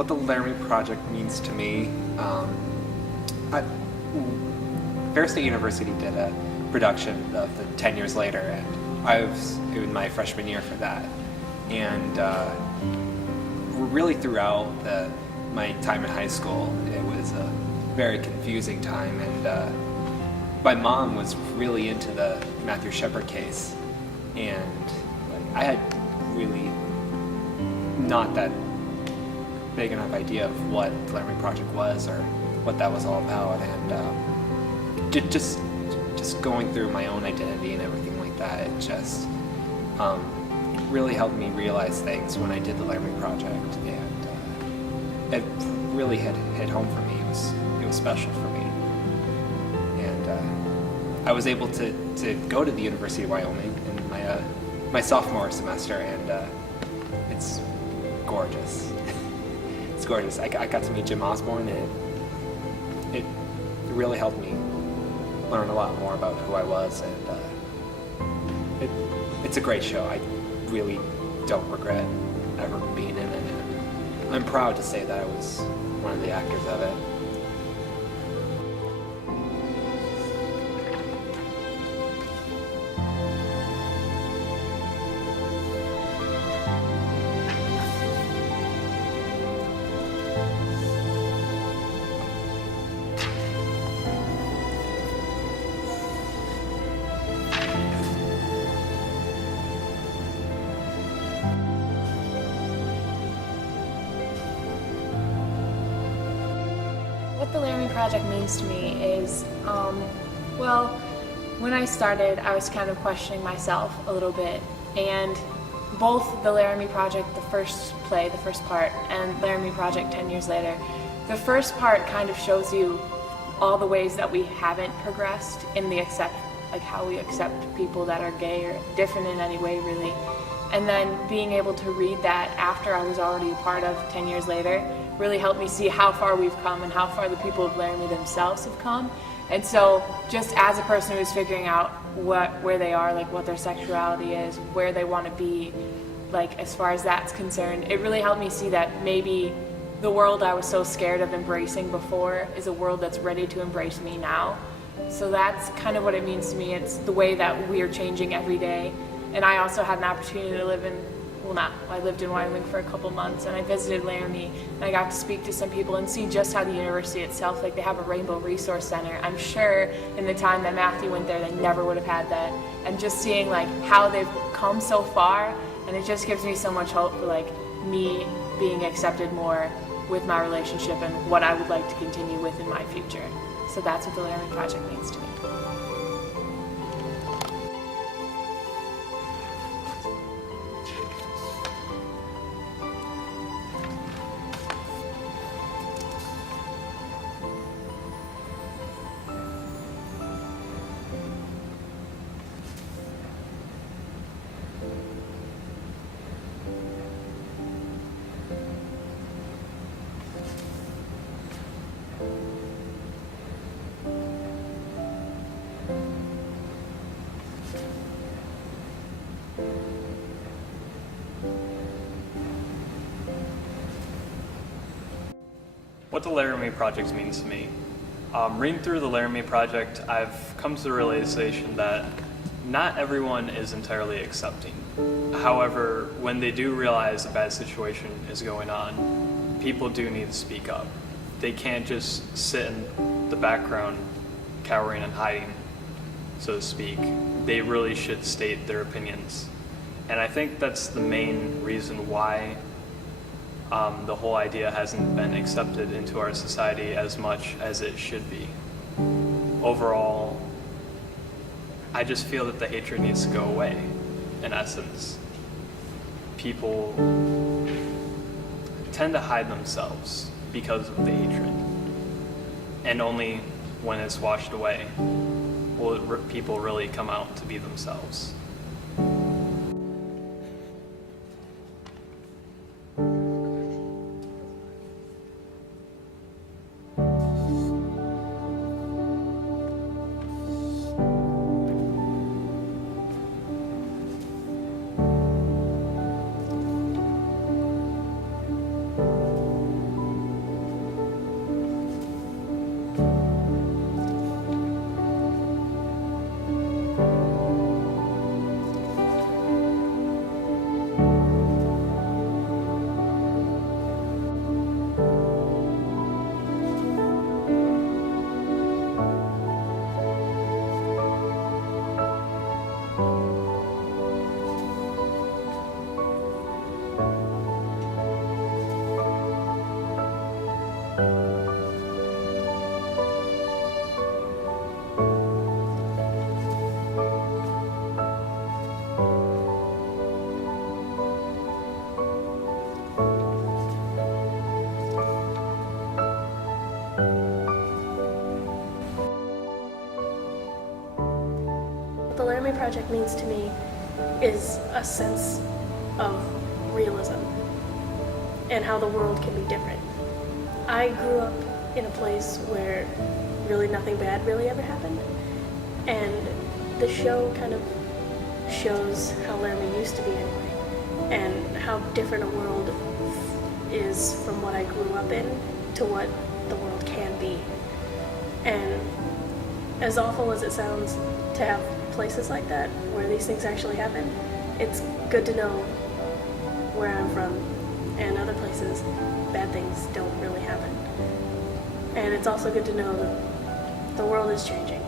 What the Laramie Project means to me, Ferris State University did a production of the 10 years later, and I was in my freshman year for that. And really throughout my time in high school, it was a very confusing time, and my mom was really into the Matthew Shepard case, and I had really not that big enough idea of what the Laramie Project was or what that was all about, and just going through my own identity and everything like that, it just really helped me realize things when I did the Laramie Project, and it really hit home for me. It was special for me, and I was able to go to the University of Wyoming in my sophomore semester, and it's gorgeous. It's gorgeous. I got to meet Jim Osborne, and it really helped me learn a lot more about who I was, and it's a great show. I really don't regret ever being in it, and I'm proud to say that I was one of the actors of it. What the Laramie Project means to me is, well, when I started, I was kind of questioning myself a little bit, and both the Laramie Project, the first play, the first part, and Laramie Project 10 years later, the first part kind of shows you all the ways that we haven't progressed in the how we accept people that are gay or different in any way, really. And then being able to read that after I was already a part of 10 years later really helped me see how far we've come and how far the people of Laramie themselves have come. And so just as a person who's figuring out where they are, like what their sexuality is, where they want to be, like as far as that's concerned, it really helped me see that maybe the world I was so scared of embracing before is a world that's ready to embrace me now. So that's kind of what it means to me. It's the way that we are changing every day. And I also had an opportunity to live I lived in Wyoming for a couple months, and I visited Laramie, and I got to speak to some people and see just how the university itself, like they have a Rainbow Resource Center. I'm sure in the time that Matthew went there, they never would have had that. And just seeing like how they've come so far, and it just gives me so much hope for like me being accepted more with my relationship and what I would like to continue with in my future. So that's what the Laramie Project means to me. What the Laramie Project means to me. Reading through the Laramie Project, I've come to the realization that not everyone is entirely accepting. However, when they do realize a bad situation is going on, people do need to speak up. They can't just sit in the background, cowering and hiding, so to speak. They really should state their opinions. And I think that's the main reason why the whole idea hasn't been accepted into our society as much as it should be. Overall, I just feel that the hatred needs to go away, in essence. People tend to hide themselves because of the hatred. And only when it's washed away will people really come out to be themselves. Project means to me is a sense of realism and how the world can be different. I grew up in a place where really nothing bad really ever happened, and the show kind of shows how Laramie used to be anyway, and how different a world is from what I grew up in to what the world can be. And as awful as it sounds to have places like that where these things actually happen, it's good to know where I'm from and other places bad things don't really happen. And it's also good to know that the world is changing.